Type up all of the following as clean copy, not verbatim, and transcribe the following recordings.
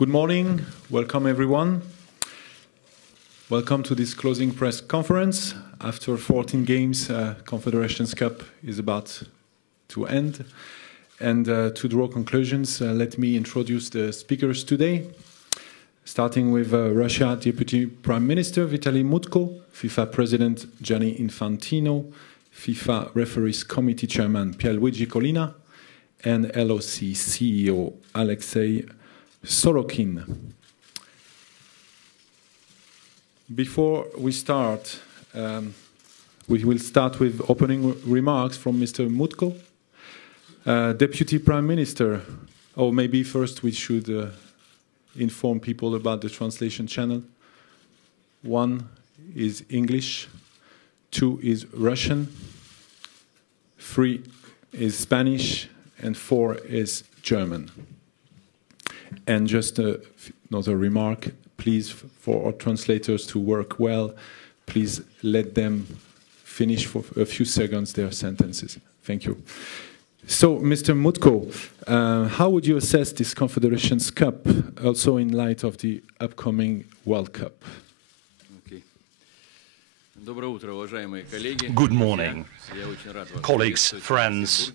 Good morning. Welcome, everyone. Welcome to this closing press conference. After 14 games, Confederations Cup is about to end. And to draw conclusions, let me introduce the speakers today. Starting with Russia Deputy Prime Minister Vitaly Mutko, FIFA President Gianni Infantino, FIFA Referees Committee Chairman Pierluigi Collina, and LOC CEO Alexei Sorokin. Before we start, we will start with opening remarks from Mr. Mutko. Deputy Prime Minister, or maybe first we should inform people about the translation channel. 1 is English, 2 is Russian, 3 is Spanish, and 4 is German. And just another remark, please, for our translators to work well, please let them finish for a few seconds their sentences. Thank you. So, Mr. Mutko, how would you assess this Confederations Cup, also in light of the upcoming World Cup? Good morning, colleagues, friends.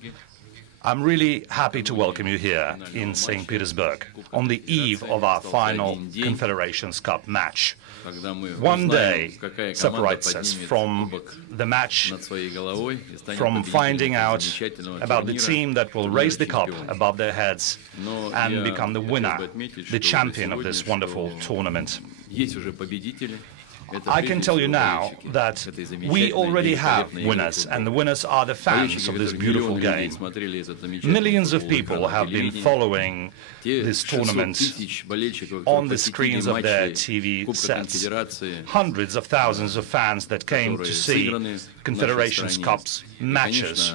I'm really happy to welcome you here in Saint Petersburg on the eve of our final Confederations Cup match. One day separates us from the match, from finding out about the team that will raise the cup above their heads and become the winner, the champion of this wonderful tournament. I can tell you now that we already have winners, and the winners are the fans of this beautiful game. Millions of people have been following this tournament on the screens of their TV sets. Hundreds of thousands of fans that came to see Confederations Cup's matches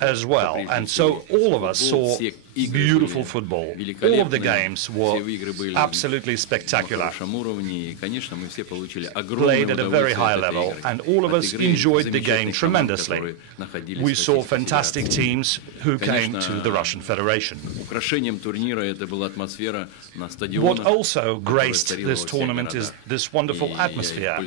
as well. And so all of us saw beautiful football. All of the games were absolutely spectacular, played at a very high level, and all of us enjoyed the game tremendously. We saw fantastic teams who came to the Russian Federation. What also graced this tournament is this wonderful atmosphere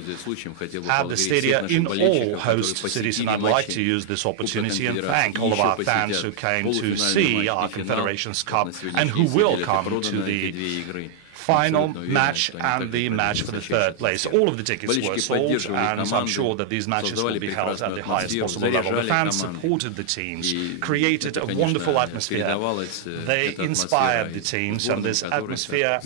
at the stadia in all host cities, and I'd like to use this opportunity and thank all of our fans who came to see our Confederations Cup and who will come to the final match and the match for the third place. All of the tickets were sold, and I'm sure that these matches will be held at the highest possible level. The fans supported the teams, created a wonderful atmosphere. They inspired the teams, and this atmosphere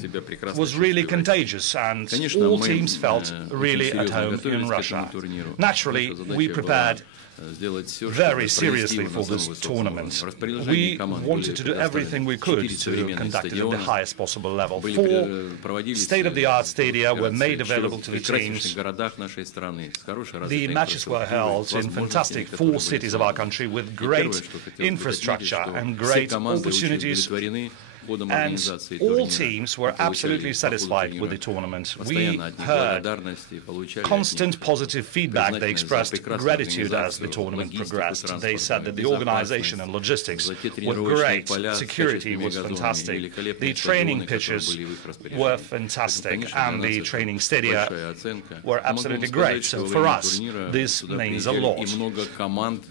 was really contagious, and all teams felt really at home in Russia. Naturally, we prepared very seriously for this tournament. We wanted to do everything we could to conduct it at the highest possible level. 4 state-of-the-art stadia were made available to the teams. The matches were held in fantastic 4 cities of our country with great infrastructure and great opportunities. And all teams were absolutely satisfied with the tournament. We heard constant positive feedback. They expressed gratitude as the tournament progressed. They said that the organization and logistics were great, security was fantastic, the training pitches were fantastic, and the training stadia were absolutely great. So for us, this means a lot.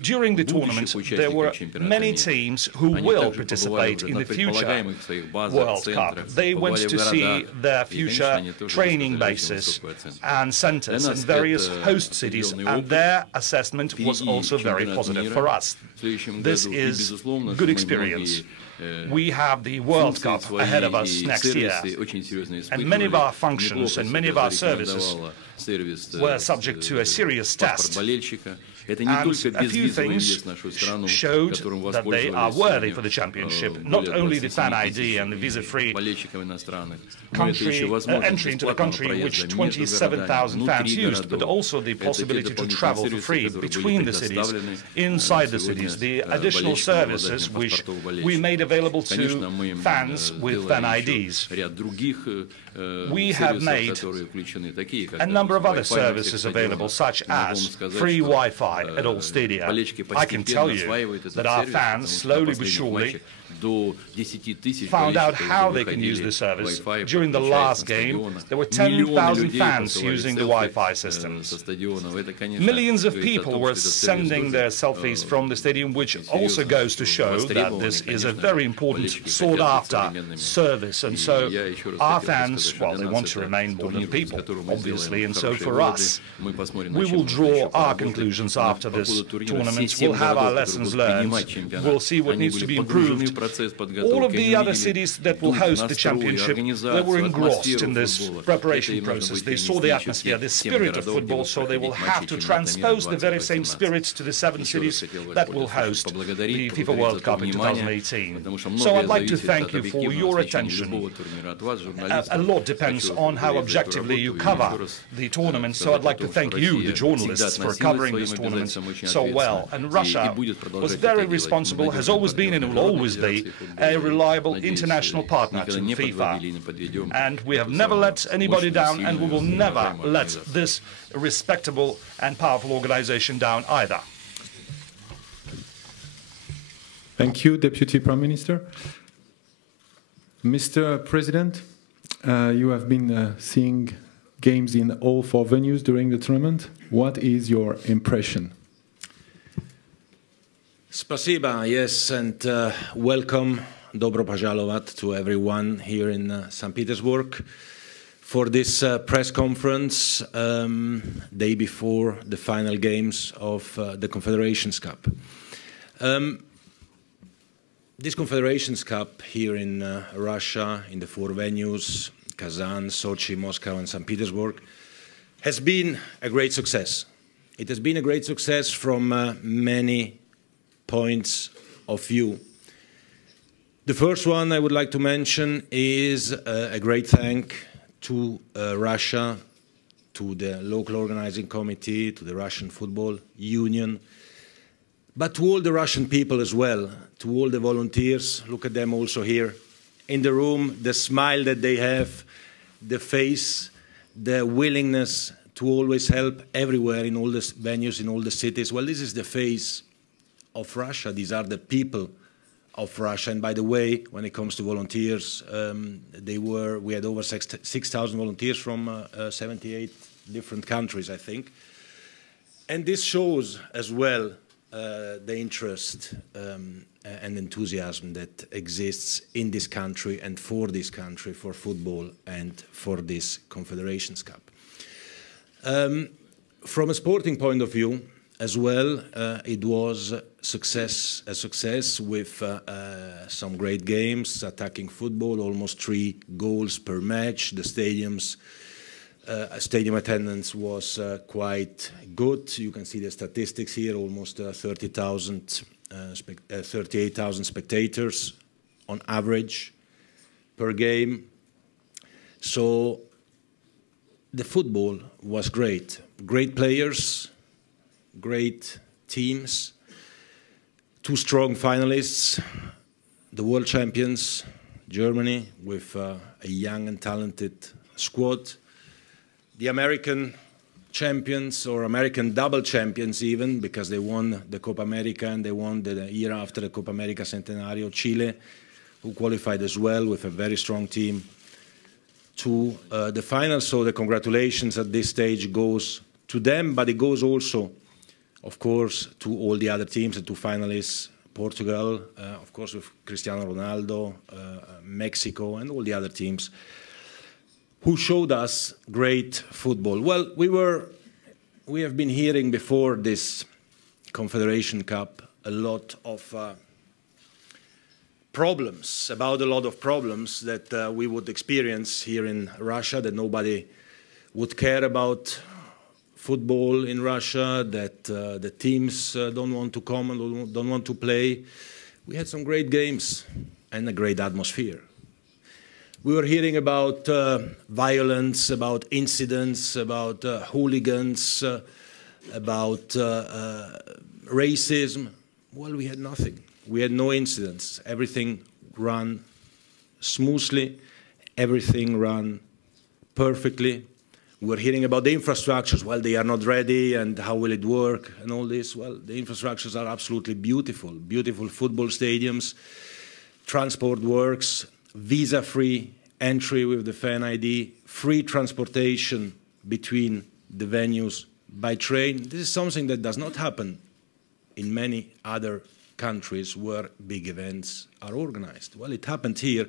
During the tournament, there were many teams who will participate in the future World Cup. They went to see their future training bases and centers in various host cities, and their assessment was also very positive for us. This is good experience. We have the World Cup ahead of us next year, and many of our functions and many of our services were subject to a serious test. And a few things showed that they are worthy for the championship. Not only the fan ID and the visa-free entry into the country, which 27,000 fans used, but also the possibility to travel for free between the cities, inside the cities, the additional services which we made available to fans with fan IDs. We have made a number of other services available, such as free Wi-Fi at all stadia. I can tell you that our fans, slowly but surely, found out how they can use the service. During the last game, there were 10,000 fans using the Wi-Fi systems. Millions of people were sending their selfies from the stadium, which also goes to show that this is a very important, sought-after service. And so our fans, well, they want to remain modern people, obviously, and so for us, we will draw our conclusions after this tournament. We'll have our lessons learned. We'll see what needs to be improved. All of the other cities that will host the championship, they were engrossed in this preparation process. They saw the atmosphere, the spirit of football, so they will have to transpose the very same spirit to the 7 cities that will host the FIFA World Cup in 2018. So I'd like to thank you for your attention. A lot depends on how objectively you cover the tournament, so I'd like to thank you, the journalists, for covering this tournament so well. And Russia was very responsible, has always been and will always be a reliable international partner to FIFA. And we have never let anybody down, and we will never let this respectable and powerful organization down either. Thank you, Deputy Prime Minister. Mr. President, you have been seeing games in all 4 venues during the tournament. What is your impression? Spasiba, yes, and welcome, dobro pожаловать to everyone here in St. Petersburg for this press conference day before the final games of the Confederations Cup. This Confederations Cup here in Russia, in the 4 venues, Kazan, Sochi, Moscow and St. Petersburg, has been a great success. It has been a great success from many points of view. The first one I would like to mention is a great thank to Russia, to the local organizing committee, to the Russian Football Union, but to all the Russian people as well, to all the volunteers. Look at them also here in the room, the smile that they have, the face, the willingness to always help everywhere in all the venues, in all the cities. Well, this is the face of Russia. These are the people of Russia. And by the way, when it comes to volunteers, we had over 6,000 volunteers from 78 different countries, I think. And this shows as well the interest and enthusiasm that exists in this country and for this country, for football and for this Confederations Cup. From a sporting point of view, as well, it was a success with some great games, attacking football, almost 3 goals per match. The stadium attendance was quite good. You can see the statistics here, almost 38,000 spectators on average per game. So the football was great. Great players, great teams, 2 strong finalists, the world champions, Germany, with a young and talented squad, the American champions, or American double champions even, because they won the Copa America and they won the year after the Copa America Centenario, Chile, who qualified as well with a very strong team to the final. So the congratulations at this stage goes to them, but it goes also, of course, to all the other teams, the 2 finalists, Portugal, of course, with Cristiano Ronaldo, Mexico, and all the other teams who showed us great football. Well, we have been hearing before this Confederation Cup a lot of problems, about a lot of problems that we would experience here in Russia, that nobody would care about football in Russia, that the teams don't want to come and don't want to play. We had some great games and a great atmosphere. We were hearing about violence, about incidents, about hooligans, about racism. Well, we had nothing. We had no incidents. Everything ran smoothly. Everything ran perfectly. We were hearing about the infrastructures. Well, they are not ready, and how will it work, and all this. Well, the infrastructures are absolutely beautiful. Beautiful football stadiums, transport works, visa-free entry with the fan ID, free transportation between the venues by train. This is something that does not happen in many other countries where big events are organized. Well, it happened here,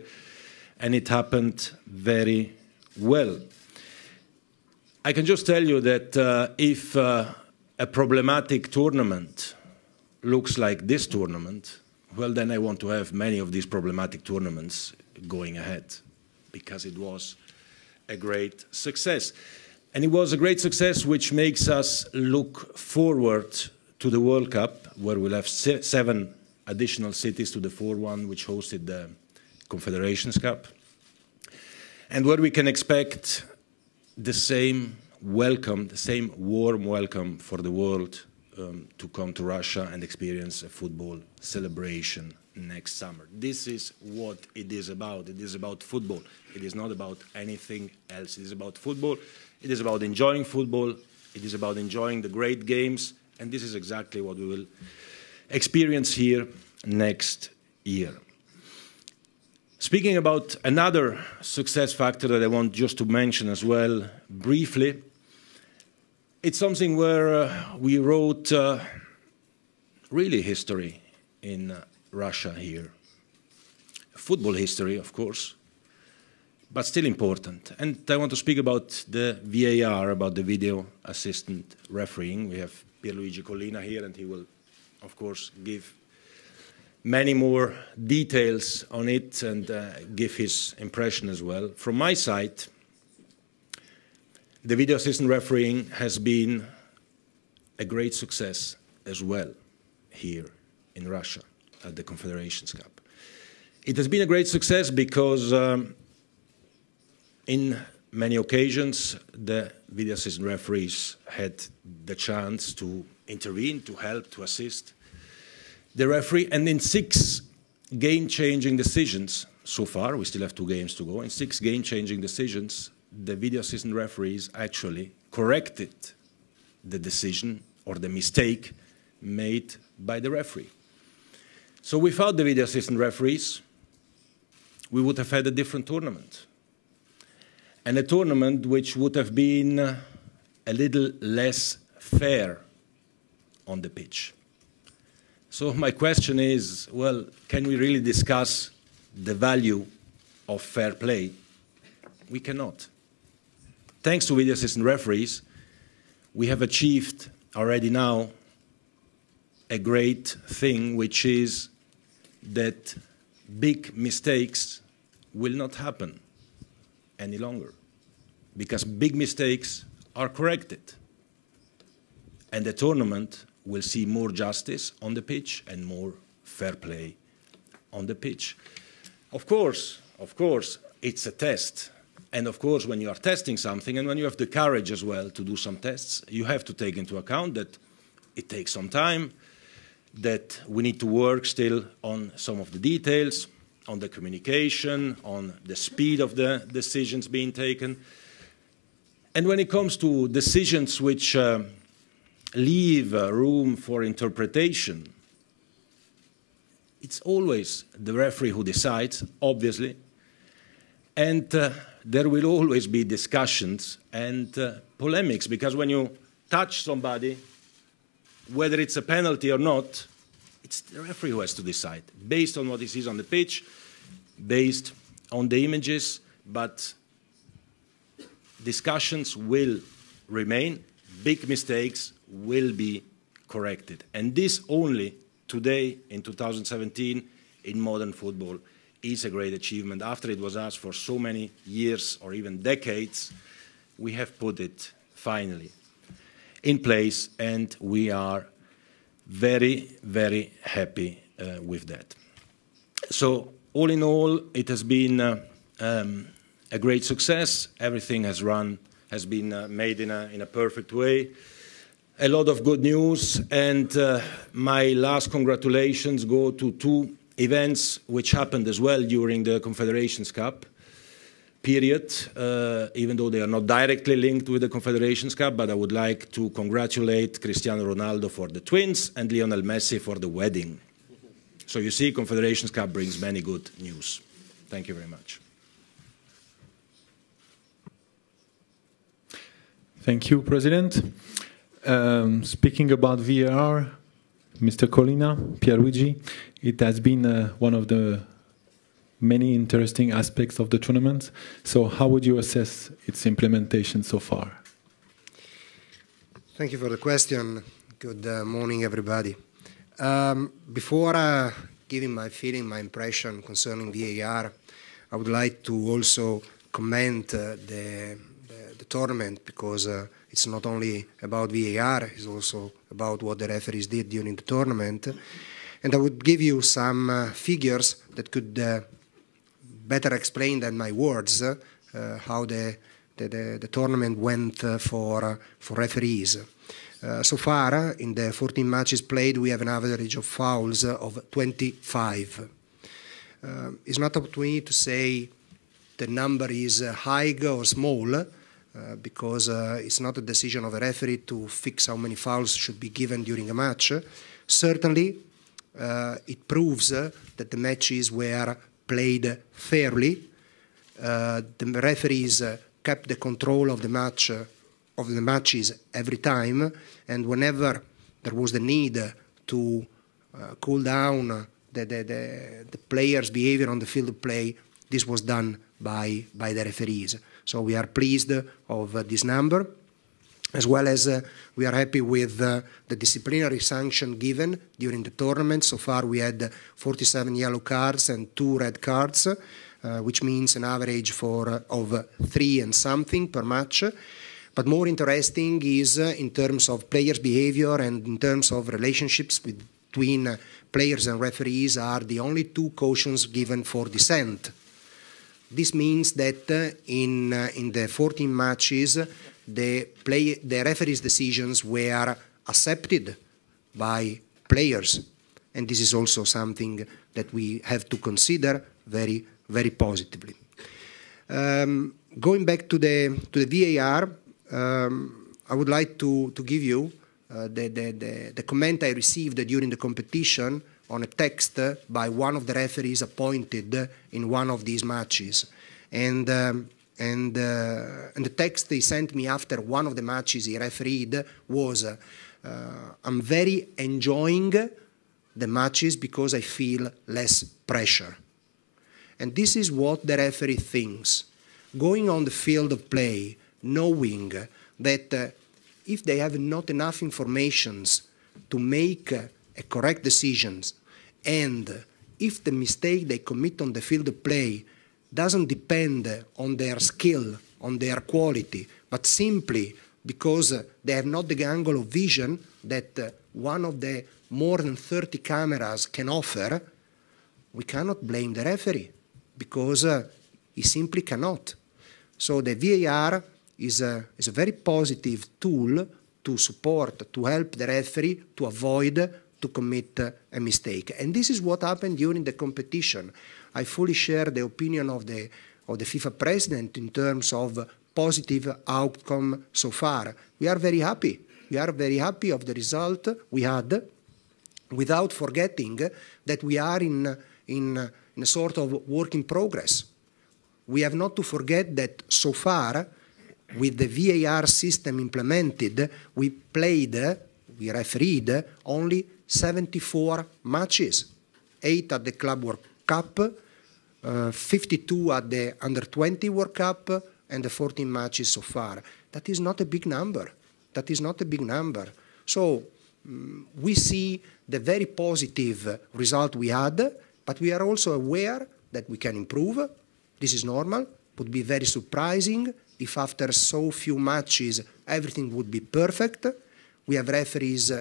and it happened very well. I can just tell you that if a problematic tournament looks like this tournament, well, then I want to have many of these problematic tournaments going ahead, because it was a great success. And it was a great success which makes us look forward to the World Cup, where we'll have 7 additional cities to the 4-1 which hosted the Confederations Cup, and where we can expect the same welcome, the same warm welcome for the world to come to Russia and experience a football celebration next summer. This is what it is about. It is about football. It is not about anything else. It is about football. It is about enjoying football. It is about enjoying the great games. And this is exactly what we will experience here next year. Speaking about another success factor that I want just to mention as well briefly, it's something where we wrote really history in Russia here. Football history, of course, but still important. And I want to speak about the VAR, about the video assistant refereeing. We have Pierluigi Collina here, and he will, of course, give many more details on it and give his impression as well. From my side, the video assistant refereeing has been a great success as well here in Russia at the Confederations Cup. It has been a great success because in many occasions the video assistant referees had the chance to intervene, to help, to assist the referee, and in 6 game-changing decisions so far, we still have 2 games to go, in 6 game-changing decisions, the video assistant referees actually corrected the decision or the mistake made by the referee. So without the video assistant referees, we would have had a different tournament. And a tournament which would have been a little less fair on the pitch. So my question is, well, can we really discuss the value of fair play? We cannot. Thanks to video assistant referees, we have achieved already now a great thing, which is that big mistakes will not happen any longer, because big mistakes are corrected. And the tournament will see more justice on the pitch and more fair play on the pitch. Of course, it's a test. And of course, when you are testing something, and when you have the courage as well to do some tests, you have to take into account that it takes some time, that we need to work still on some of the details, on the communication, on the speed of the decisions being taken. And when it comes to decisions which leave room for interpretation, it's always the referee who decides, obviously, and there will always be discussions and polemics, because when you touch somebody, whether it's a penalty or not, it's the referee who has to decide, based on what he sees on the pitch, based on the images, but discussions will remain, big mistakes will be corrected. And this only today, in 2017, in modern football, is a great achievement. After it was asked for so many years or even decades, we have put it finally in place, and we are very, very happy with that. So all in all, it has been a great success. Everything has been made in a perfect way. A lot of good news, and my last congratulations go to 2 events which happened as well during the Confederations Cup period, even though they are not directly linked with the Confederations Cup, but I would like to congratulate Cristiano Ronaldo for the twins and Lionel Messi for the wedding. So you see, Confederations Cup brings many good news. Thank you very much. Thank you, President. Speaking about VAR, Mr. Collina, Pierluigi, it has been one of the many interesting aspects of the tournament. So how would you assess its implementation so far? Thank you for the question. Good morning, everybody. Before giving my feeling, my impression concerning VAR, I would like to also comment the tournament, because it's not only about VAR, it's also about what the referees did during the tournament. And I would give you some figures that could better explain than my words how the tournament went for referees. So far, in the 14 matches played, we have an average of fouls of 25. It's not up to me to say the number is high or small, because it's not a decision of a referee to fix how many fouls should be given during a match. Certainly, it proves that the matches were played fairly. The referees kept the control of the matches every time, and whenever there was the need to cool down the players' behavior on the field of play, this was done by the referees. So we are pleased of this number, as well as we are happy with the disciplinary sanction given during the tournament. So far we had 47 yellow cards and 2 red cards, which means an average of 3 and something per match. But more interesting is in terms of players' behavior and in terms of relationships between players and referees are the only 2 cautions given for dissent. This means that in the 14 matches, the referee's decisions were accepted by players, and this is also something that we have to consider very, very positively. Going back to the VAR, I would like to give you the comment I received during the competition on a text by one of the referees appointed in one of these matches. And the text he sent me after one of the matches he refereed was, I'm very enjoying the matches because I feel less pressure. And this is what the referee thinks. Going on the field of play, knowing that if they have not enough information to make a correct decisions, and if the mistake they commit on the field of play doesn't depend on their skill, on their quality, but simply because they have not the angle of vision that one of the more than 30 cameras can offer, we cannot blame the referee, because he simply cannot. So the VAR is a very positive tool to support, to help the referee to avoid to commit a mistake. And this is what happened during the competition. I fully share the opinion of the FIFA president in terms of positive outcome so far. We are very happy. We are very happy of the result we had, without forgetting that we are in a sort of work in progress. We have not to forget that so far, with the VAR system implemented, we refereed only 74 matches, 8 at the Club World Cup, 52 at the Under-20 World Cup, and the 14 matches so far. That is not a big number. That is not a big number. So we see the very positive result we had, but we are also aware that we can improve. This is normal. It would be very surprising if after so few matches everything would be perfect. We have referees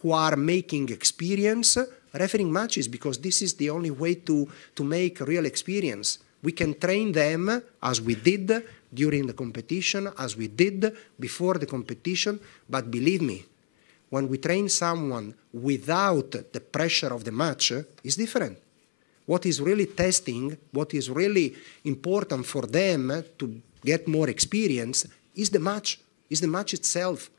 who are making experience refereeing matches, because this is the only way to make real experience. We can train them as we did during the competition, as we did before the competition, but believe me, when we train someone without the pressure of the match, it's different. What is really testing, what is really important for them to get more experience is the match itself.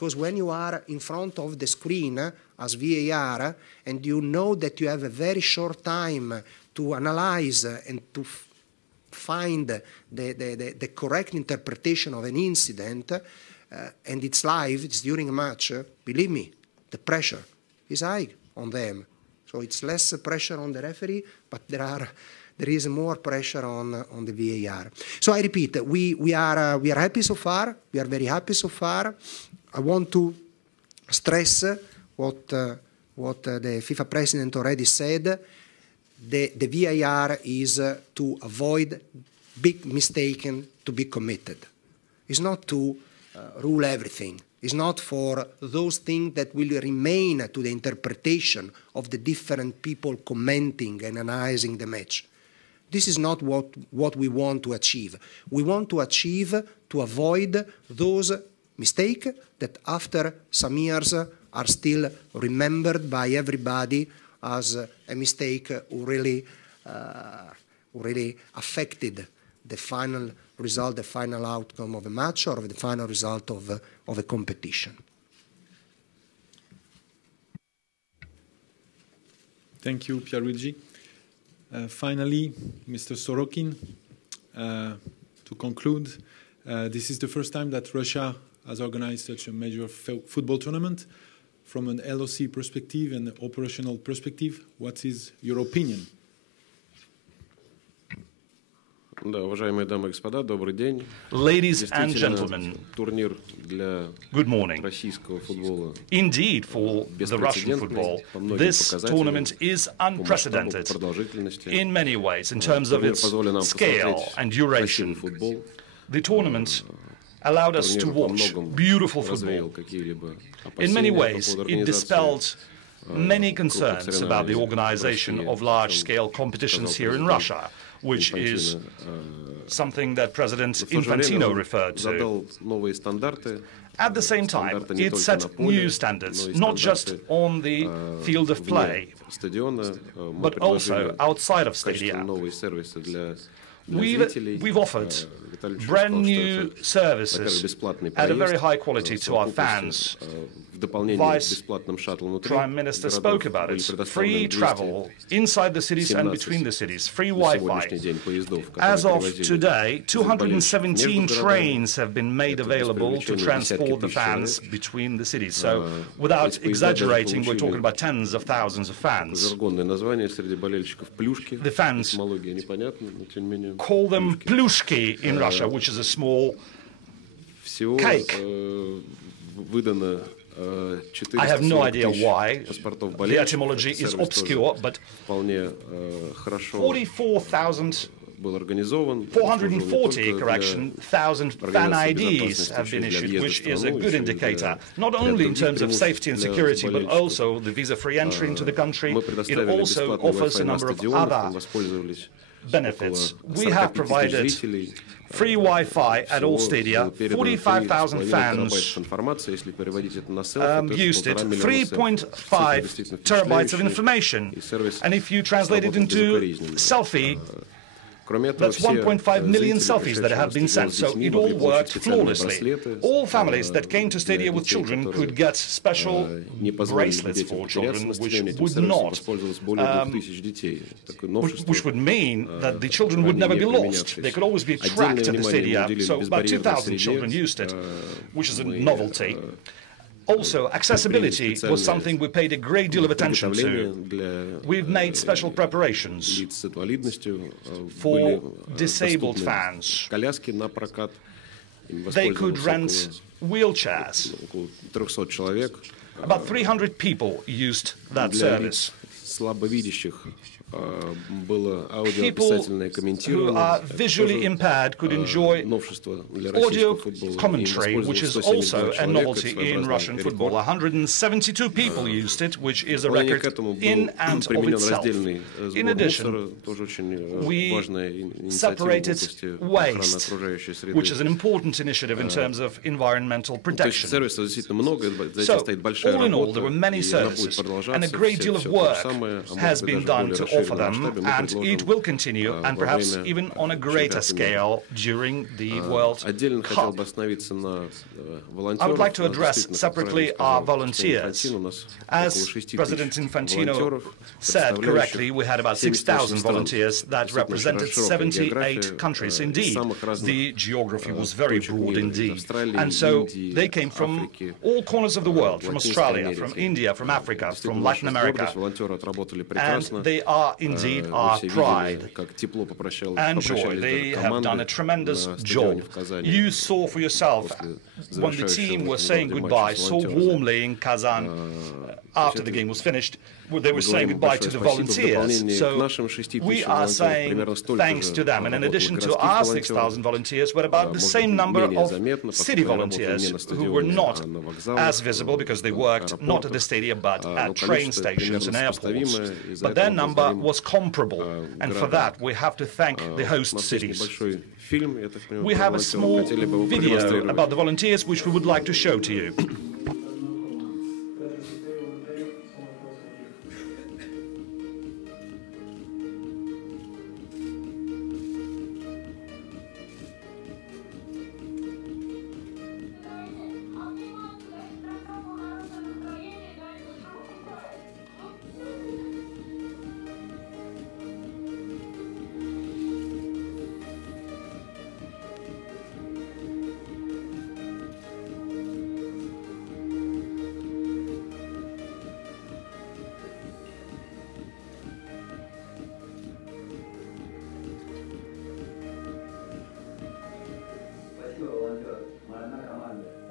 because when you are in front of the screen as VAR and you know that you have a very short time to analyze and to find the correct interpretation of an incident, and it's live, it's during a match, believe me, the pressure is high on them. So it's less pressure on the referee, but there is more pressure on the VAR. So I repeat, we are happy so far. We are very happy so far. I want to stress what the FIFA president already said. The VAR is to avoid big mistakes to be committed. It's not to rule everything. It's not for those things that will remain to the interpretation of the different people commenting and analyzing the match. This is not what we want to achieve. We want to achieve to avoid those mistakes that after some years are still remembered by everybody as a mistake who really affected the final result, the final outcome of a match or the final result of a competition. Thank you, Pierluigi. Finally, Mr. Sorokin, to conclude, this is the first time that Russia has organized such a major football tournament. From an LOC perspective and operational perspective, what is your opinion? Ladies and gentlemen, good morning. Indeed, for the Russian football, this tournament is unprecedented in many ways in terms of its scale and duration. The tournament allowed us to watch beautiful football. In many ways, it dispelled many concerns about the organization of large-scale competitions here in Russia, which is something that President Infantino referred to. At the same time, it set new standards, not just on the field of play, but also outside of stadia. We've offered brand new services at a very high quality to our fans. Vice Prime Minister spoke about it. Free travel inside the cities and between the cities, free Wi-Fi. As of today, 217 trains have been made available to transport the fans between the cities. So, without exaggerating, we're talking about tens of thousands of fans. The fans call them plushki in Russia, which is a small cake. I have no idea why. The etymology is obscure, but 440,000 fan IDs have been issued, which is a good indicator, not only in terms of safety and security, but also the visa-free entry into the country. It also offers a number of other benefits. We have provided free Wi-Fi at all stadia. 45,000 fans used it. 3.5 terabytes of information. And if you translate it into selfie, that's 1.5 million selfies that have been sent, so it all worked flawlessly. All families that came to stadia with children could get special bracelets for children, which would mean that the children would never be lost. They could always be tracked at the stadia, so about 2,000 children used it, which is a novelty. Also, accessibility was something we paid a great deal of attention to. We've made special preparations for disabled fans. They could rent wheelchairs. About 300 people used that service. People who are visually impaired could enjoy audio commentary, which is also a novelty in Russian football. 172 people used it, which is a record in and of itself. In addition, we separated waste, which is an important initiative in terms of environmental protection. So, all in all, there were many services, and a great deal of work has been done to offer them, and it will continue, and perhaps even on a greater scale during the World Cup. I would like to address separately our volunteers. As President Infantino said correctly, we had about 6,000 volunteers that represented 78 countries. Indeed, the geography was very broad indeed. And so they came from all corners of the world, from Australia, from India, from Africa, from Latin America. And they are indeed our pride and joy. They have done a tremendous job. You saw for yourself when the team was saying goodbye so warmly in Kazan after the game was finished. They were saying goodbye to the volunteers. So we are saying thanks to them. And in addition to our 6,000 volunteers, we're about the same number of city volunteers who were not as visible because they worked not at the stadium but at train stations and airports. But their number was comparable. And for that, we have to thank the host cities. We have a small video about the volunteers which we would like to show to you.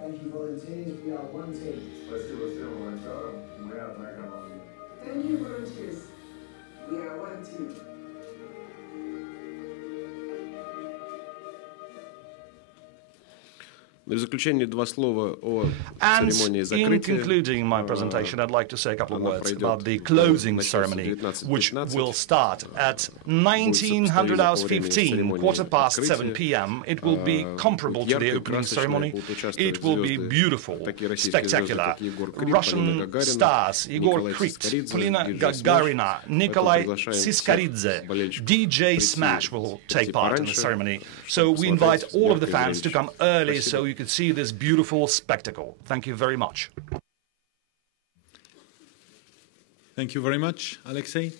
Thank you, volunteers. We are one team. Thank you, volunteers. We are one team. And in concluding my presentation, I'd like to say a couple of words about the closing ceremony, which will start at 1900 hours 15, 7:15 p.m. It will be comparable to the opening ceremony. It will be beautiful, spectacular. Russian stars, Igor Krikt, Polina Gagarina, Nikolai Siskaridze, DJ Smash will take part in the ceremony. So we invite all of the fans to come early so you could see this beautiful spectacle. Thank you very much. Thank you very much, Alexei.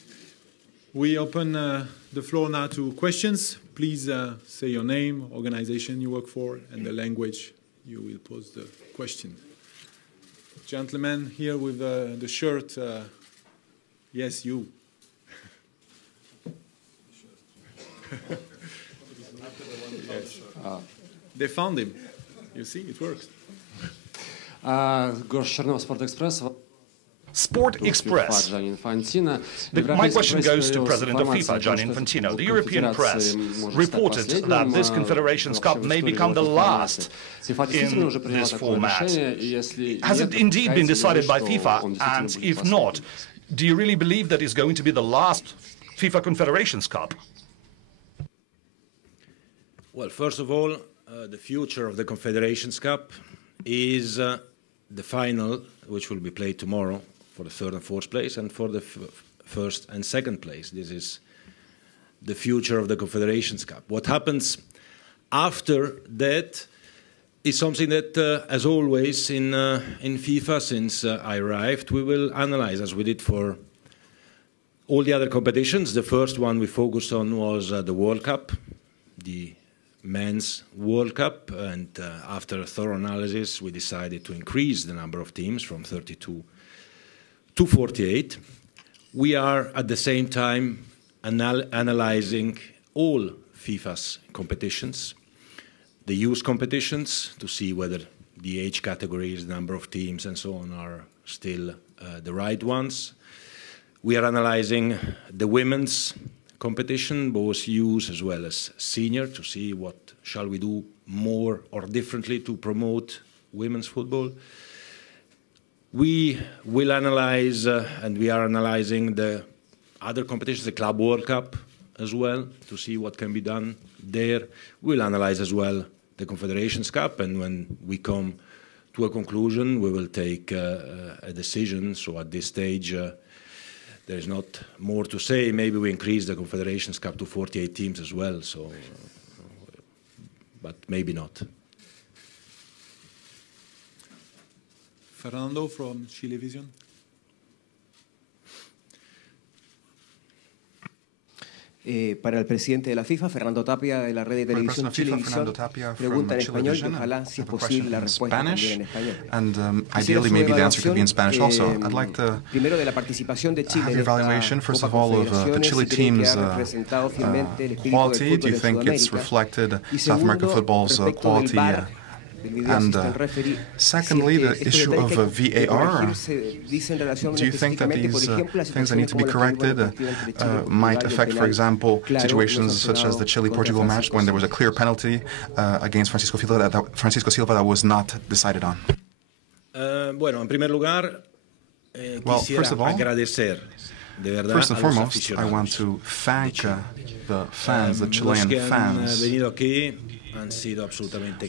We open the floor now to questions. Please say your name, organization you work for, and the language you will pose the question. Gentleman here with the shirt. Yes, you. Yes. They found him. You see, it works. Sport Express. My question goes to President of FIFA, Gianni Infantino. The European press reported that this Confederations Cup may become the last in this format. Has it indeed been decided by FIFA? And if not, do you really believe that it's going to be the last FIFA Confederations Cup? Well, first of all, the future of the Confederations Cup is the final, which will be played tomorrow for the third and fourth place, and for the first and second place. This is the future of the Confederations Cup. What happens after that is something that, as always in FIFA, since I arrived, we will analyze, as we did for all the other competitions. The first one we focused on was the World Cup, the Men's World Cup, and after a thorough analysis, we decided to increase the number of teams from 32 to 48. We are at the same time analyzing all FIFA's competitions, the youth competitions, to see whether the age categories, number of teams, and so on are still the right ones. We are analyzing the women's competition, both youth as well as senior, to see what shall we do more or differently to promote women's football. We will analyze, and we are analyzing the other competitions, the Club World Cup as well, to see what can be done there. We'll analyze as well the Confederations Cup, and when we come to a conclusion, we will take a decision. So at this stage, there's not more to say. Maybe we increase the Confederations Cup to 48 teams as well, so, but maybe not. Fernando from Chilevision. Para el presidente de la FIFA, Fernando Tapia, de la red de televisión Chilevisión, pregunta en español y ojalá, si es posible, la respuesta también en español. And ideally, maybe the answer could be in Spanish also. I'd like to primero de la participación de Chile have your evaluation, first of all, of the Chile team's quality. Do you think it's reflected South American football's quality? And secondly, the issue of VAR. Do you think that these things that need to be corrected might affect, for example, situations such as the Chile-Portugal match when there was a clear penalty against Francisco Silva that was not decided on? Bueno, en primer lugar, first of all, agradecer, de verdad, first and foremost, I want to thank the fans, the Chilean fans.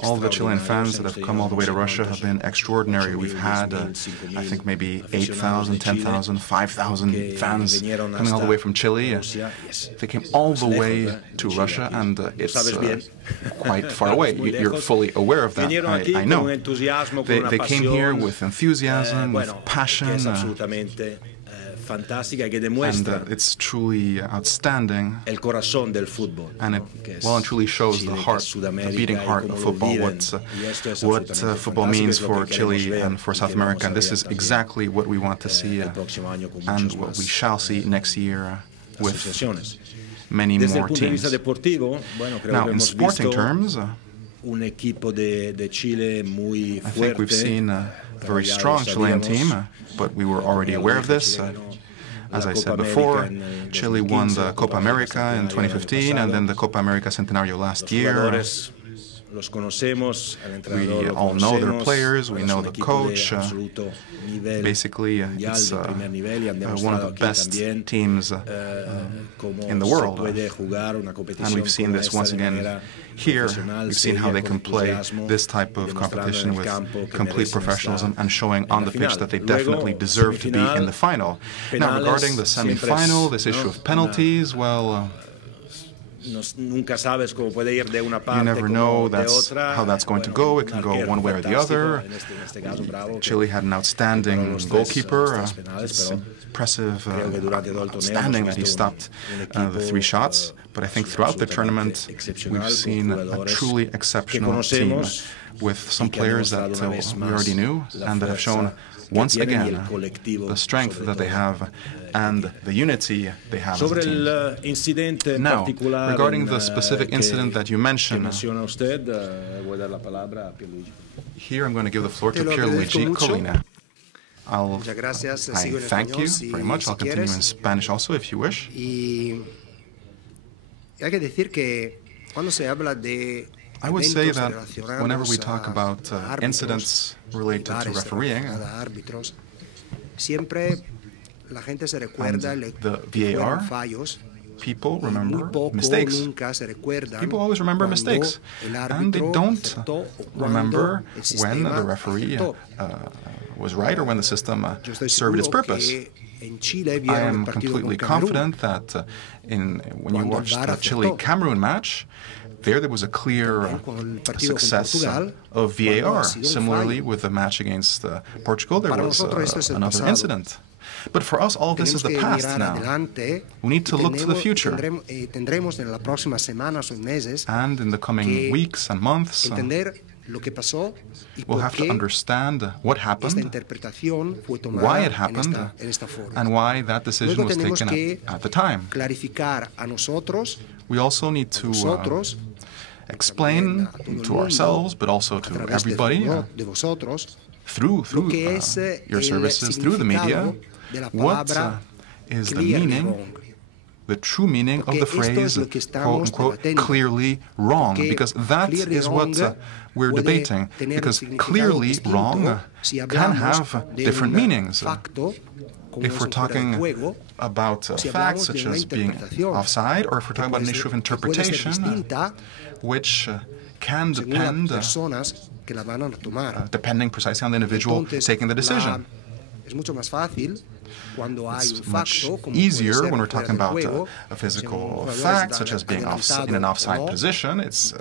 All the Chilean fans that have come all the way to Russia have been extraordinary. We've had, I think, maybe 8,000, 10,000, 5,000 fans coming all the way from Chile. They came all the way to Russia, and it's quite far away. You're fully aware of that, I know. They came here with enthusiasm, with passion. And it's truly outstanding, and it well and truly shows the heart, the beating heart of football, what football means for Chile and for South America. And this is exactly what we want to see and what we shall see next year with many more teams. Now, in sporting terms, I think we've seen a very strong Chilean team, but we were already aware of this. As I said before, Chile won the Copa America in 2015 and then the Copa America Centenario last year. We all know their players, we know the coach. Basically, it's one of the best teams in the world. And we've seen this once again here. We've seen how they can play this type of competition with complete professionalism and showing on the pitch that they definitely deserve to be in the final. Now, regarding the semi-final, this issue of penalties, well, you never know how that's going to go. It can go one way or the other. Chile had an outstanding goalkeeper. It's impressive, outstanding that he stopped the 3 shots. But I think throughout the tournament, we've seen a truly exceptional team with some players that we already knew and that have shown once again the strength that they have and the unity they have as a team. Now, regarding the specific incident that you mentioned, here I'm going to give the floor to Pierluigi Collina. I thank you very much. I'll continue in Spanish also if you wish. I would say that whenever we talk about incidents related to refereeing and the VAR, people remember mistakes. People always remember mistakes, and they don't remember when the referee was right or when the system served its purpose. I am completely confident that when you watched the Chile-Cameroon match, there was a clear success of VAR. Similarly, with the match against Portugal, there was another incident. But for us, all this is the past now. We need to look to the future. And in the coming weeks and months, we'll have to understand what happened, why it happened, and why that decision was taken at the time. We also need to explain to ourselves, but also to everybody, through your services, through the media, what is the meaning, the true meaning of the phrase, quote-unquote, clearly wrong, because that is what we're debating, because clearly wrong can have different meanings. If we're talking about facts such as being offside, or if we're talking about an issue of interpretation, which can depend, depending precisely on the individual taking the decision. It's much easier when we're talking about a physical fact, such as being in an offside position. It's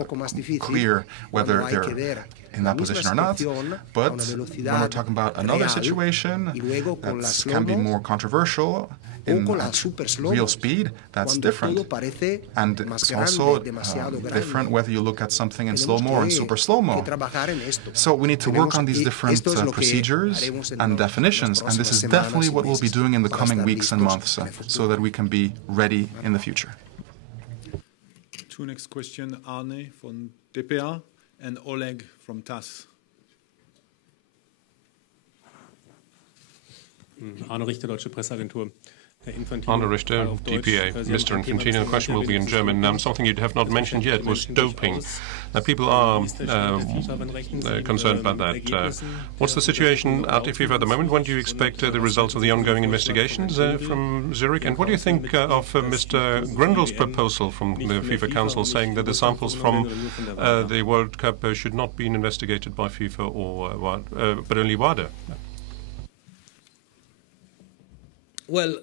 clear whether they're in that position or not. But when we're talking about another situation that can be more controversial, in real speed, that's different. And it's also different whether you look at something in slow-mo or in super slow-mo. So we need to work on these different procedures and definitions, and this is definitely what we'll be doing in the coming weeks and months so that we can be ready in the future. Two next question, Arne from DPA and Oleg from TASS. Arne Richter, Deutsche Presseagentur. Arne Richter, DPA. Mr. Infantino, the question will be in German. Something you have not mentioned yet was doping. People are concerned about that. What's the situation at FIFA at the moment? When do you expect the results of the ongoing investigations from Zurich? And what do you think of Mr. Grendel's proposal from the FIFA Council saying that the samples from the World Cup should not be investigated by FIFA or but only WADA? Well,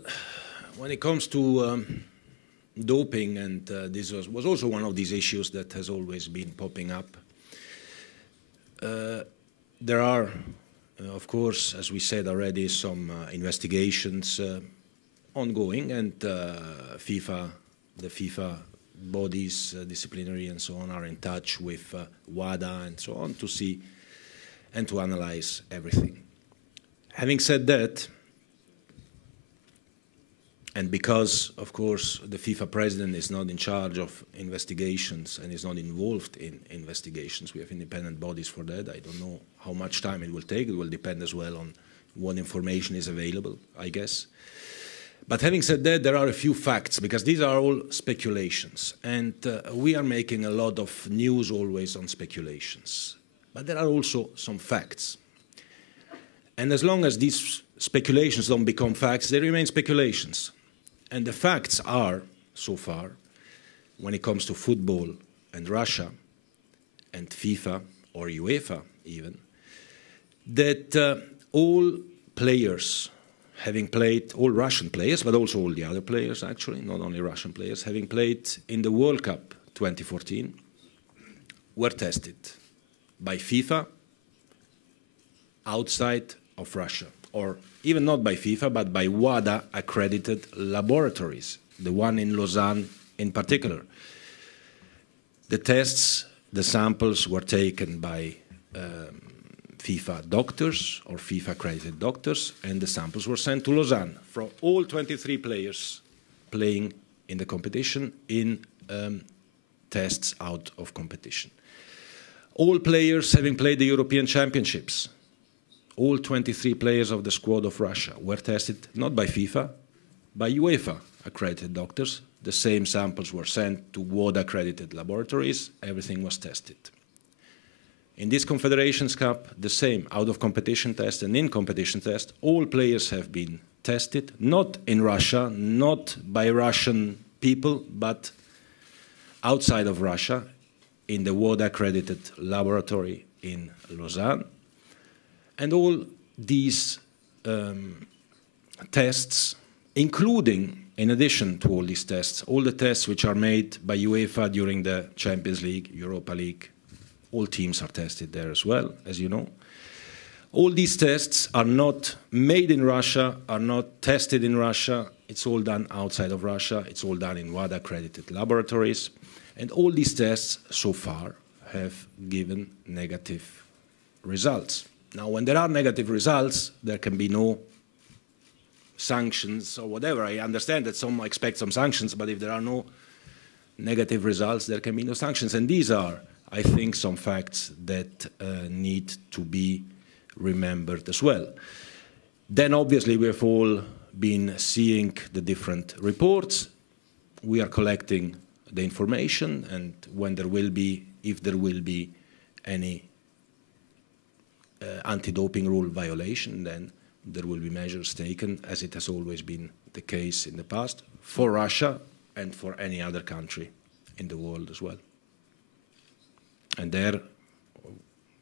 when it comes to doping, and this was also one of these issues that has always been popping up, there are, of course, as we said already, some investigations ongoing, and the FIFA bodies, disciplinary and so on, are in touch with WADA and so on to see and to analyze everything. Having said that, and because, of course, the FIFA president is not in charge of investigations and is not involved in investigations, we have independent bodies for that. I don't know how much time it will take. It will depend as well on what information is available, I guess. But having said that, there are a few facts, because these are all speculations. And we are making a lot of news always on speculations. But there are also some facts. And as long as these speculations don't become facts, they remain speculations. And the facts are, so far, when it comes to football and Russia and FIFA or UEFA even, that all players having played, all Russian players, but also all the other players actually, not only Russian players, having played in the World Cup 2014, were tested by FIFA outside of Russia, or even not by FIFA, but by WADA-accredited laboratories, the one in Lausanne in particular. The tests, the samples were taken by FIFA doctors or FIFA-accredited doctors, and the samples were sent to Lausanne from all 23 players playing in the competition in tests out of competition. All players having played the European Championships, all 23 players of the squad of Russia were tested not by FIFA, by UEFA-accredited doctors. The same samples were sent to WADA-accredited laboratories. Everything was tested. In this Confederations Cup, the same out-of-competition test and in-competition test. All players have been tested, not in Russia, not by Russian people, but outside of Russia, in the WADA-accredited laboratory in Lausanne. And all these tests, including, in addition to all these tests, all the tests which are made by UEFA during the Champions League, Europa League, all teams are tested there as well, as you know. All these tests are not made in Russia, are not tested in Russia. It's all done outside of Russia. It's all done in WADA-accredited laboratories. And all these tests, so far, have given negative results. Now, when there are negative results, there can be no sanctions or whatever. I understand that some expect some sanctions, but if there are no negative results, there can be no sanctions. And these are, I think, some facts that need to be remembered as well. Then, obviously, we have all been seeing the different reports. We are collecting the information, and when there will be, if there will be any anti-doping rule violation, then there will be measures taken, as it has always been the case in the past, for Russia and for any other country in the world as well. And there,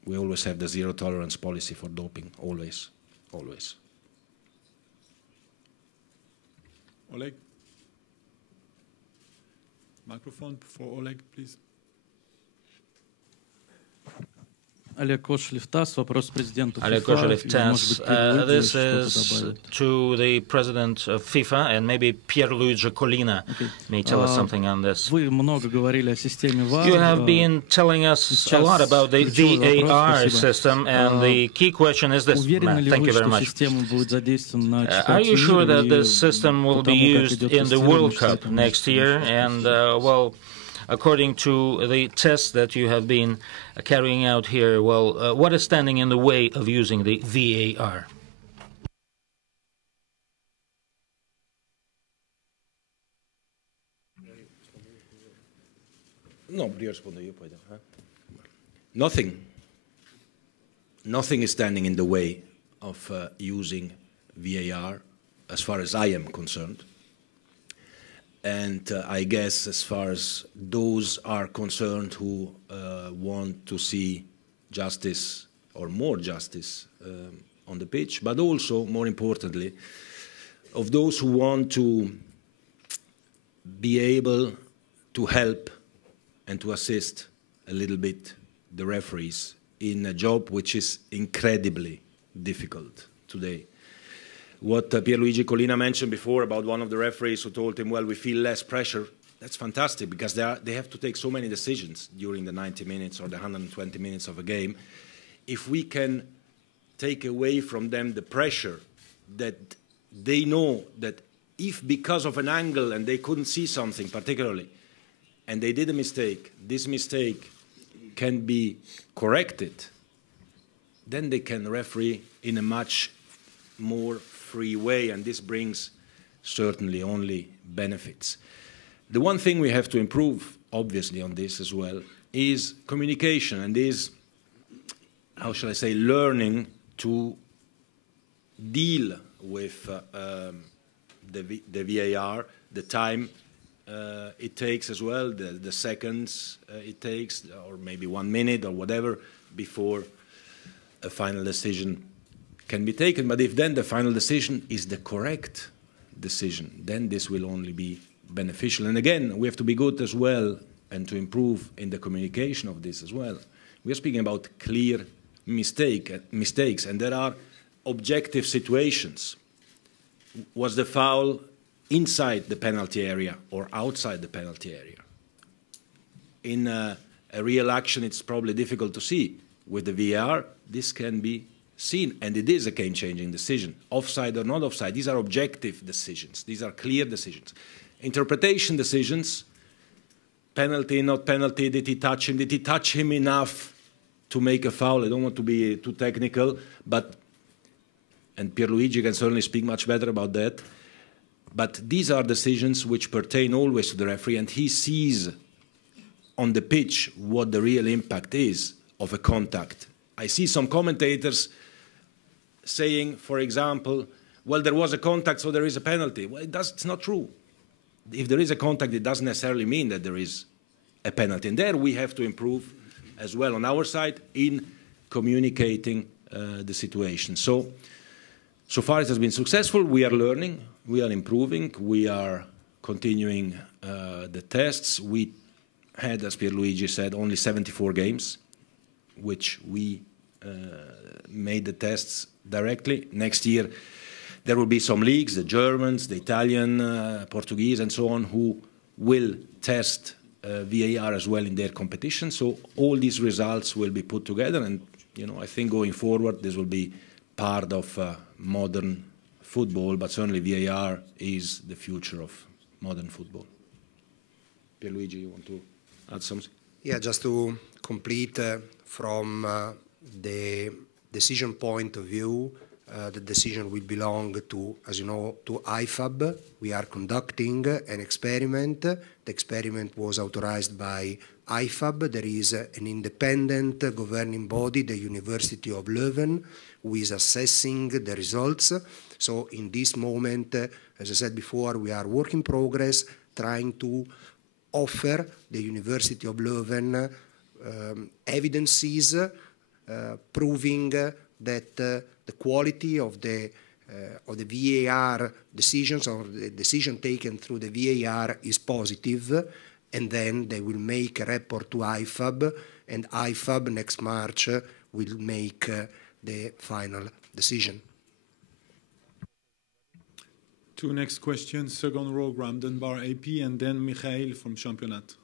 we always have the zero-tolerance policy for doping, always, always. Oleg? Microphone for Oleg, please. Олег Кошелев, ТАСС, вопрос президенту Олег Кошелев, ТАСС. This is to the president of FIFA, and maybe Pierluigi Collina may tell us something on this. Вы много говорили о системе VAR. You have been telling us a lot about the VAR system, and the key question is this. Thank you very much. Are you sure that this system will be used in the World Cup next year? And, well, according to the tests that you have been carrying out here, well, what is standing in the way of using the VAR? Nothing. Nothing is standing in the way of using VAR, as far as I am concerned. And I guess as far as those are concerned who want to see justice or more justice on the pitch, but also, more importantly, of those who want to be able to help and to assist a little bit the referees in a job which is incredibly difficult today. What Pierluigi Collina mentioned before about one of the referees who told him, well, we feel less pressure, that's fantastic, because they have to take so many decisions during the 90 minutes or the 120 minutes of a game. If we can take away from them the pressure that they know that if because of an angle and they couldn't see something particularly, and they did a mistake, this mistake can be corrected, then they can referee in a much more free way, and this brings certainly only benefits. The one thing we have to improve, obviously, on this as well, is communication, and is, how shall I say, learning to deal with the VAR, the time it takes as well, the seconds it takes, or maybe 1 minute or whatever, before a final decision can be taken. But if then the final decision is the correct decision, then this will only be beneficial. And again, we have to be good as well and to improve in the communication of this as well. We are speaking about clear mistakes, and there are objective situations. Was the foul inside the penalty area or outside the penalty area? In a real action, it's probably difficult to see. With the VAR, this can be seen, and it is a game-changing decision. Offside or not offside, these are objective decisions. These are clear decisions. Interpretation decisions, penalty, not penalty, did he touch him? Did he touch him enough to make a foul? I don't want to be too technical, but, and Pierluigi can certainly speak much better about that, but these are decisions which pertain always to the referee, and he sees on the pitch what the real impact is of a contact. I see some commentators saying, for example, well, there was a contact, so there is a penalty. Well, it's not true. If there is a contact, it doesn't necessarily mean that there is a penalty. And there we have to improve as well on our side in communicating the situation. So far it has been successful. We are learning. We are improving. We are continuing the tests. We had, as Pierluigi said, only 74 games, which we made the tests directly. Next year, there will be some leagues, the Germans, the Italian, Portuguese, and so on, who will test VAR as well in their competition. So all these results will be put together, and I think going forward, this will be part of modern football, but certainly VAR is the future of modern football. Pierluigi, you want to add something? Yeah, just to complete from the decision point of view, the decision will belong to, as you know, to IFAB. We are conducting an experiment. The experiment was authorized by IFAB. There is an independent governing body, the University of Leuven, who is assessing the results. So in this moment, as I said before, we are work in progress, trying to offer the University of Leuven evidences proving that the quality of the the VAR decisions or the decision taken through the VAR is positive, and then they will make a report to IFAB, and IFAB next March will make the final decision. Two next questions, second row, Graham Dunbar, AP, and then Michael from Championat.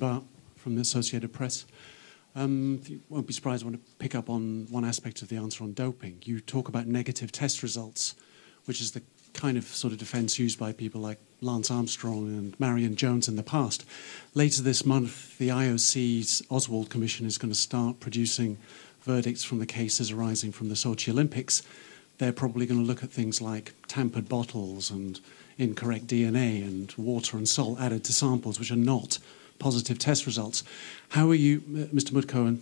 From the Associated Press. You won't be surprised, I want to pick up on one aspect of the answer on doping. You talk about negative test results, which is the kind of sort of defense used by people like Lance Armstrong and Marion Jones in the past. Later this month, the IOC's Oswald Commission is going to start producing verdicts from the cases arising from the Sochi Olympics. They're probably going to look at things like tampered bottles and incorrect DNA and water and salt added to samples, which are not positive test results. How are you, Mr. Mutko and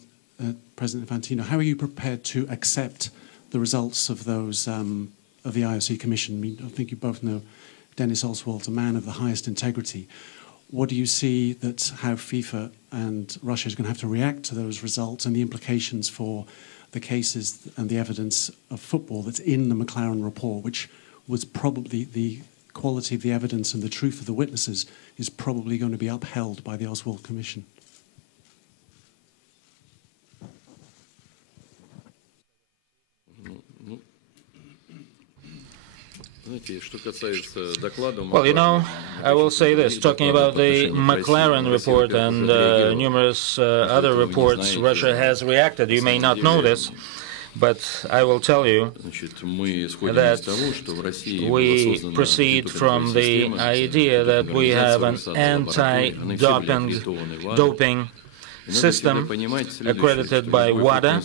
President Infantino, how are you prepared to accept the results of those of the IOC Commission? I mean, I think you both know Dennis Oswald's a man of the highest integrity. What do you see that how FIFA and Russia is going to have to react to those results and the implications for the cases and the evidence of football that's in the McLaren report, which was probably the quality of the evidence and the truth of the witnesses is probably going to be upheld by the Oswald Commission? Well, you know, I will say this, talking about the McLaren report and numerous other reports, Russia has reacted. You may not know this, but I will tell you that we proceed from the idea that we have an anti-doping system accredited by WADA,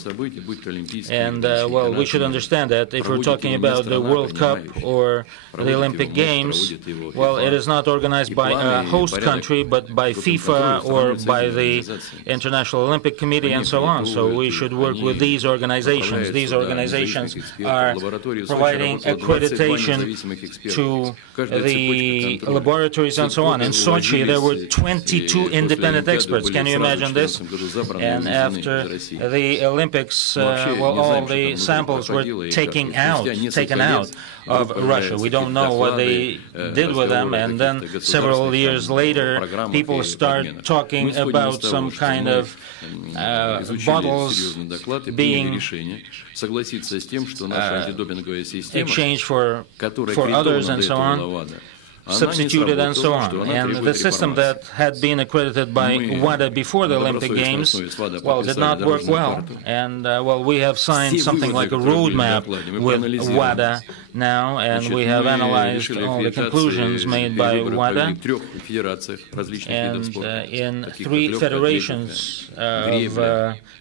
and well, we should understand that if we're talking about the World Cup or the Olympic Games, well, it is not organized by a host country, but by FIFA or by the International Olympic Committee and so on. So we should work with these organizations. These organizations are providing accreditation to the laboratories and so on. In Sochi, there were 22 independent experts. Can you imagine this? And after the Olympics, well, all the samples were taken out of Russia. We don't know what they did with them, and then several years later, people start talking about some kind of bottles being exchanged for others and so on, substituted and so on. And the system that had been accredited by WADA before the Olympic Games, well, did not work well. And, well, we have signed something like a roadmap with WADA now, and we have analyzed all the conclusions made by WADA. And in 3 federations of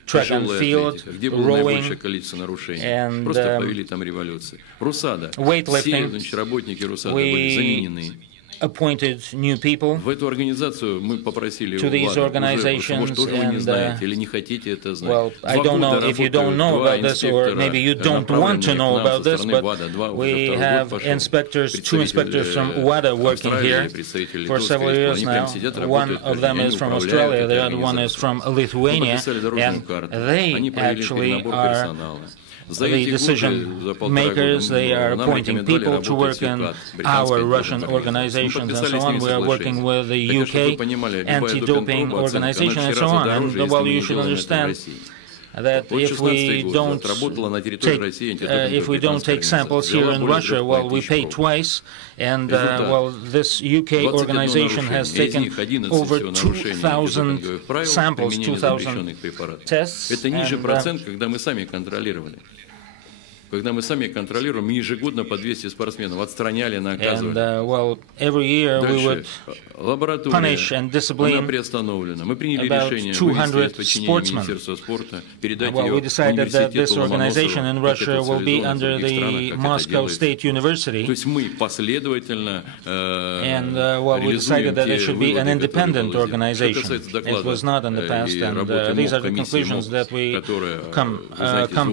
track and field, rowing, and weightlifting, we appointed new people to these organizations, and well, I don't know if you don't know about this, or maybe you don't want to know about this, but we have inspectors, 2 inspectors from WADA working here for several years now. One of them is from Australia, the other one is from Lithuania, and they actually are the decision makers. They are appointing people to work in our Russian organizations and so on. We are working with the UK anti-doping organization and so on. And, well, you should understand that if we don't take samples here in Russia, well, we pay twice, and well, this UK organization has taken over 2,000 samples, 2,000 tests. Когда мы сами контролируем, мы ежегодно по 200 спортсменов отстраняли, наказывали. And, well, every year we would punish and discipline about 200 sportsmen. Well, we decided that this organization in Russia will be under the Moscow State University. And, well, we decided that it should be an independent organization. It was not in the past, and these are the conclusions that we come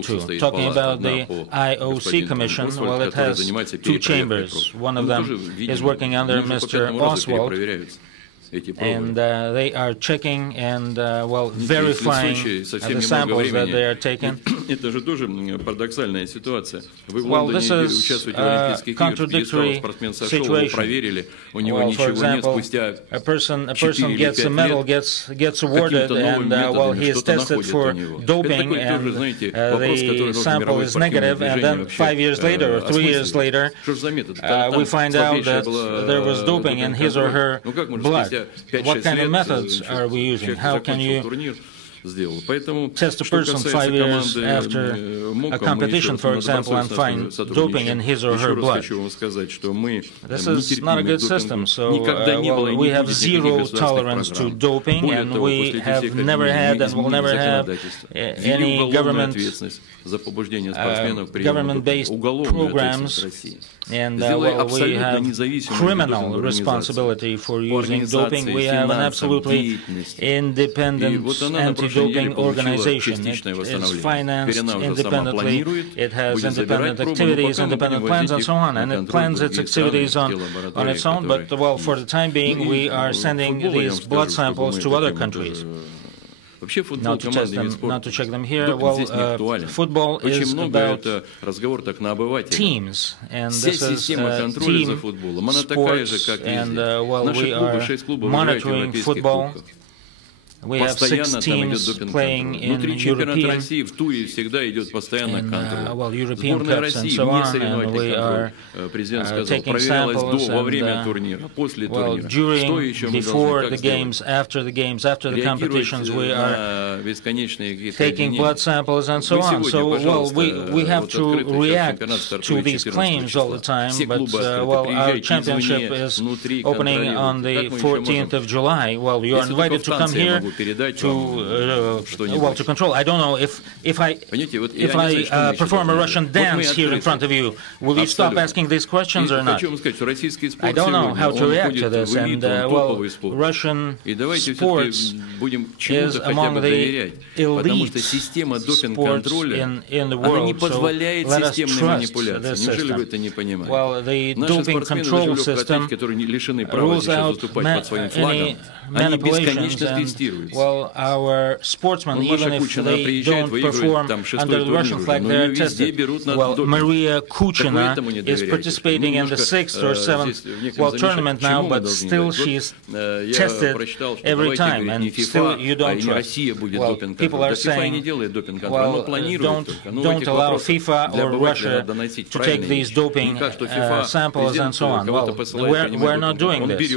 to. Talking about the IOC Commission, well, it has 2 chambers. One of them is working under Mr. Oswald, and they are checking and verifying the samples that they are taking. Well, this is a contradictory situation. Well, for example, a person gets a medal, gets awarded, and he is tested for doping, and the sample is negative, and then 5 years later or 3 years later, we find out that there was doping in his or her blood. What kind of methods are we using? How can you test a person 5 years after a competition, for example, and find doping in his or her blood? This is not a good system. So we have zero tolerance to doping, and we have never had and will never have any government-based programs, and we have criminal responsibility for using doping. We have an absolutely independent anti-doping organization. It is financed independently, it has independent activities, independent plans, and so on, and it plans its activities on its own, but for the time being we are sending these blood samples to other countries. Not to check them here. Football is about teams, and this is team sports, and we are monitoring football. We have 6 teams playing in European cups and so on, and we are taking samples, and during, before the games, after the games, after the competitions, we are taking blood samples and so on. So, we have to react to these claims all the time, but, our championship is opening on the 14th of July. You are invited to come here to control. I don't know if I perform a Russian dance here in front of you, will you stop asking these questions or not? I don't know how to react to this, and Russian sports is among the elite sports in the world, so let us trust this system. Well, the doping control system rules out any manipulations, and our sportsmen, even if they don't perform under the Russian flag, they are tested. Maria Kuchina is participating in the 6th or 7th tournament now, but still she's tested every time, and still you don't trust. People are saying, don't allow FIFA or Russia to take these doping samples and so on. We're not doing this.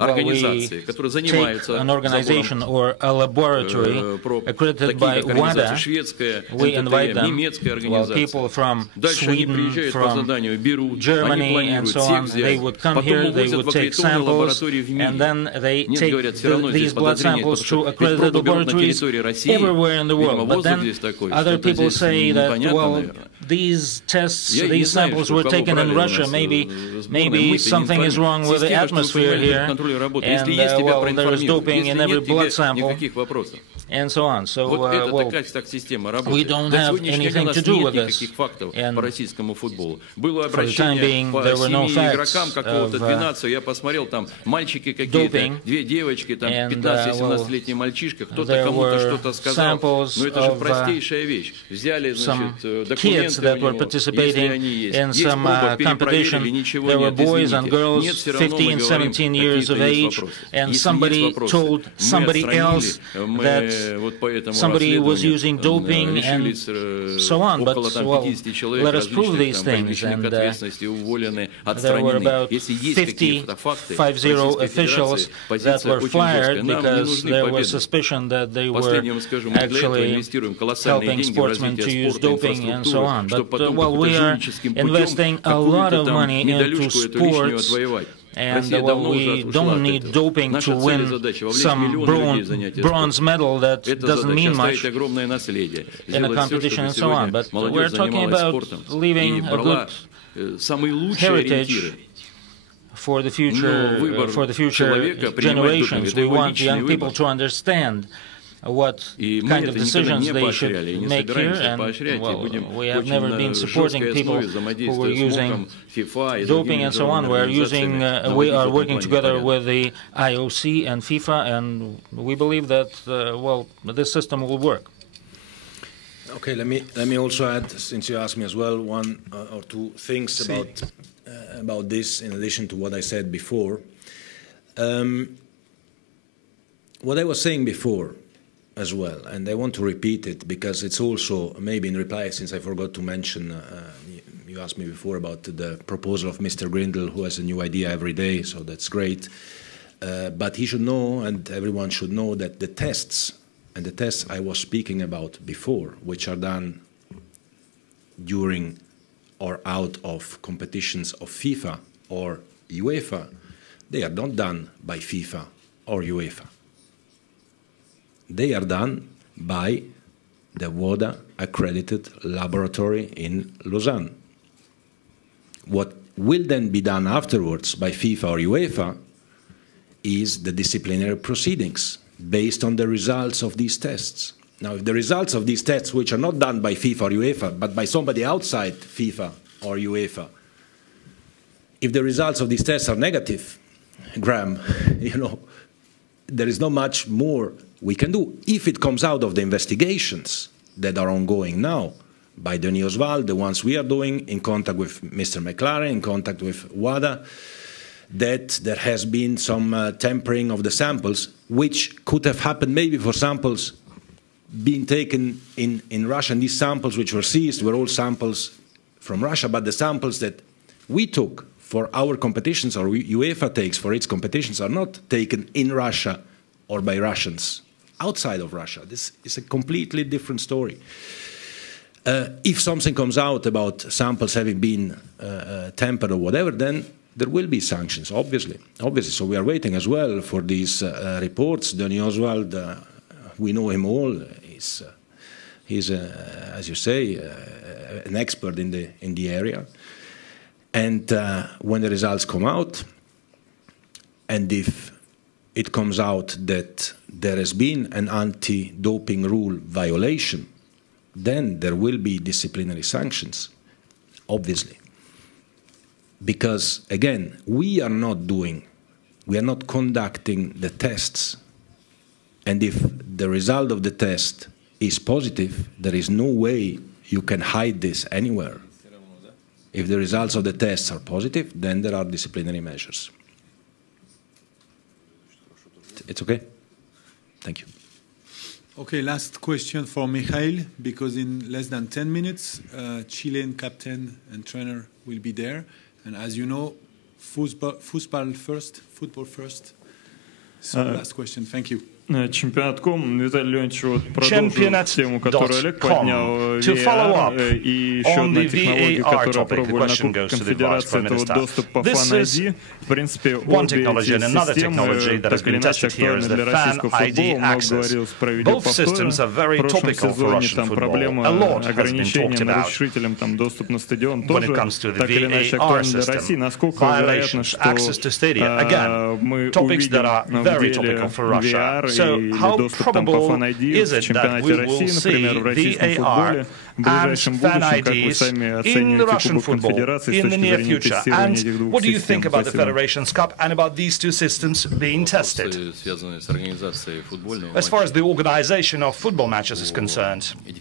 We take an organization or a laboratory accredited by WADA, we invite them, people from Sweden, from Germany, and so on, they would come here, they would take samples, and then they take these blood samples to accredited laboratories everywhere in the world. But then other people say that, these tests, these samples were taken in Russia, maybe something is wrong with the atmosphere here, and there is doping in every blood sample, and so on. So, we don't have anything to do with this. And for the time being, there were no facts of doping, and there were samples of some kids that were participating in some competition. There were boys and girls, 15, 17 years of age, and somebody told somebody else that somebody was using doping and so on. But, let us prove these things. And there were about 50 officials that were fired because there was suspicion that they were actually helping sportsmen to use doping and so on. But, we are investing a lot of money into sports, and we don't need doping to win some bronze medal that doesn't mean much in a competition and so on. But we're talking about leaving a good heritage for the future generations. We want young people to understand what kind of decisions they should make here, and well, we have never been supporting people who were using doping and so on. We are working together with the IOC and FIFA, and we believe that well, this system will work. Okay, let me also add, since you asked me as well, one or two things about this, in addition to what I said before. What I was saying before as well, and I want to repeat it because it's also maybe in reply, since I forgot to mention, you asked me before about the proposal of Mr. Grindle, who has a new idea every day, so that's great. But he should know, and everyone should know, that the tests, and the tests I was speaking about before, which are done during or out of competitions of FIFA or UEFA, they are not done by FIFA or UEFA. They are done by the WADA accredited laboratory in Lausanne. What will then be done afterwards by FIFA or UEFA is the disciplinary proceedings based on the results of these tests. Now, if the results of these tests, which are not done by FIFA or UEFA, but by somebody outside FIFA or UEFA, if the results of these tests are negative, Graham, you know, there is not much more we can do. If it comes out of the investigations that are ongoing now by Denis Oswald, the ones we are doing, in contact with Mr. McLaren, in contact with WADA, that there has been some tampering of the samples, which could have happened maybe for samples being taken in Russia. And these samples which were seized were all samples from Russia, but the samples that we took for our competitions, or UEFA takes for its competitions, are not taken in Russia or by Russians outside of Russia. This is a completely different story. If something comes out about samples having been tampered or whatever, then there will be sanctions, obviously. So we are waiting as well for these reports. Denis Oswald, we know him all. He's as you say, an expert in the area. And when the results come out, and if it comes out that there has been an anti-doping rule violation, then there will be disciplinary sanctions, obviously. Because, again, we are not conducting the tests. And if the result of the test is positive, there is no way you can hide this anywhere. If the results of the tests are positive, then there are disciplinary measures. It's okay? Thank you. Okay, last question for Mikhail, because in less than 10 minutes, Chilean captain and trainer will be there. And as you know, football first. So last question. Thank you. Чемпионат.com, Виталий Леонидович, вот продолжил тему, которую Олег поднял, VAR, и еще одна технология, которую пробовали на Кубке Конфедерации, это вот доступ по Fan-ID. В принципе, обе эти системы так или иначе актуальны для российского футбола. Много говорилось про видеоповторы. В прошлом сезоне там проблема ограничения нарушителям там доступ на стадион тоже так или иначе актуальна для России. Насколько вероятно, что мы увидим в деле VAR So how probable is it that we will see VAR and fan IDs in the Russian football in the near future? And what do you think about the Federations Cup and about these two systems being tested? As far as the organization of football matches is concerned, and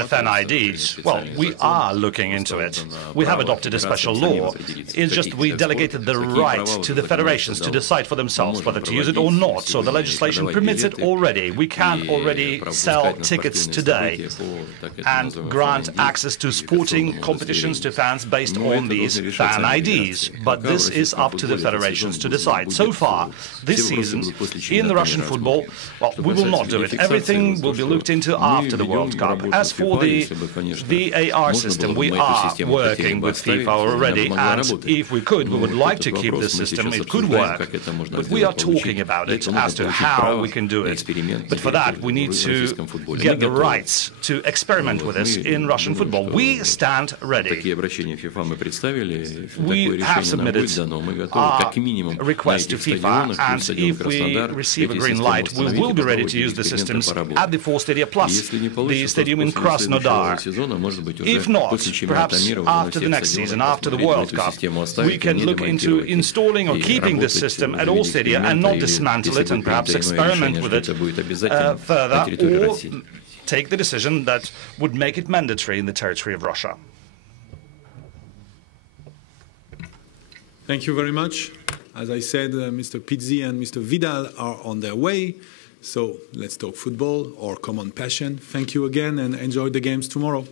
the fan IDs, well, we are looking into it. We have adopted a special law. It's just we delegated the right to the federations to decide for themselves whether to use it or not. So the legislation permits it already. We can already sell tickets today and grant access to sporting competitions to fans based on these fan IDs. But this is up to the federations to decide. So far, this season, in the Russian football, well, we will not do it. Everything will be looked into after the World Cup. As for the VAR system, we are working with FIFA already, and if we could, we would like to keep this system. It could work, but we are talking about it as to how we can do it. But for that, we need to get the rights want to experiment with this in Russian football. We stand ready. We have submitted our request to FIFA, and if we receive a green light, we will be ready to use the systems at the 4 stadia plus the stadium in Krasnodar. If not, perhaps after the next season, after the World Cup, we can look into installing or keeping this system at all stadia and not dismantle it and perhaps experiment with it further, or take the decision that would make it mandatory in the territory of Russia. Thank you very much. As I said, Mr. Pizzi and Mr. Vidal are on their way. So let's talk football or common passion. Thank you again and enjoy the games tomorrow.